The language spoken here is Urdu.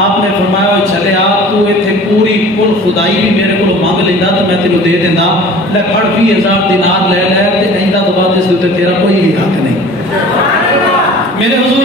آپ نے فرمایا ہوئے چلے آ تو ایتھے پوری کل خدائی بھی میرے کو مانگ لینا تو میں تینوں دے دینا، لے پھڑ 20,000 دینار لے لے تے ایندا تو بعد اس تے تیرا کوئی بھی حق نہیں۔ میرے حضور